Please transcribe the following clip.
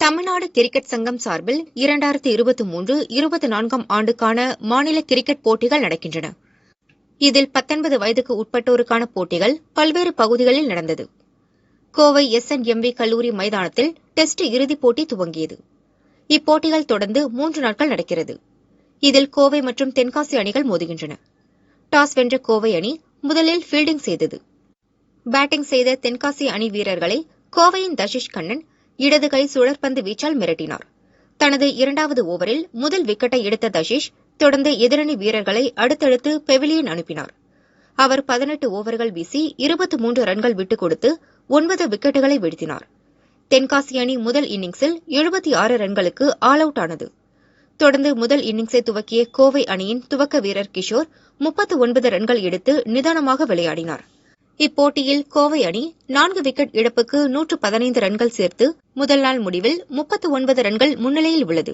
Tamil Nadu cricket சங்கம் சார்பில் 2023-24 ஆண்டுக்கான மாநில கிரிக்கெட் போட்டிகள் நடக்கின்றன. இதில் 19 வயதுக்கு உட்பட்டோருக்கான போட்டிகள் பல்வேறு பகுதிகளில் நடந்தது. கோவை SNMV கல்லூரி மைதானத்தில் டெஸ்ட் இறுதிப் போட்டி துவங்கியது. இப்போட்டிகள் தொடர்ந்து 3 நாட்கள் நடக்கிறது. இதில் கோவை மற்றும் தென்காசி அணிகள் மோதுகின்றன. டாஸ் வென்ற கோவை அணி முதலில் ஃபீல்டிங் செய்தது. பேட்டிங் செய்த தென்காசி அணி வீரர்களை கோவையின் தஷிஷ் கண்ணன் இடது கை சுழற்பந்து வீச்சால் மிரட்டினார். தனது 2வது ஓவரில் முதல் விக்கெட்டை எடுத்த தஷிஷ் தொடர்ந்து எதிரணி வீரர்களை அடுத்தடுத்து பெவிலியன் அனுப்பினார். அவர் 18 ஓவர்கள் வீசி 23 ரன்கள் விட்டுக் கொடுத்து 9 விக்கெட்டுகளை வீழ்த்தினார். தென்காசி அணி முதல் இன்னிங்ஸில் 76 ரன்களுக்கு ஆல் அவுட் ஆனது. தொடர்ந்து முதல் இன்னிங்ஸை துவக்கிய கோவை அணியின் துவக்க வீரர் கிஷோர் 39 ரன்கள் எடுத்து நிதானமாக விளையாடினார். இப்போட்டியில் கோவை அணி 4 விக்கெட் இழப்புக்கு 115 ரன்கள் சேர்த்து முதல் நாள் முடிவில் 39 ரன்கள் முன்னிலையில் உள்ளது.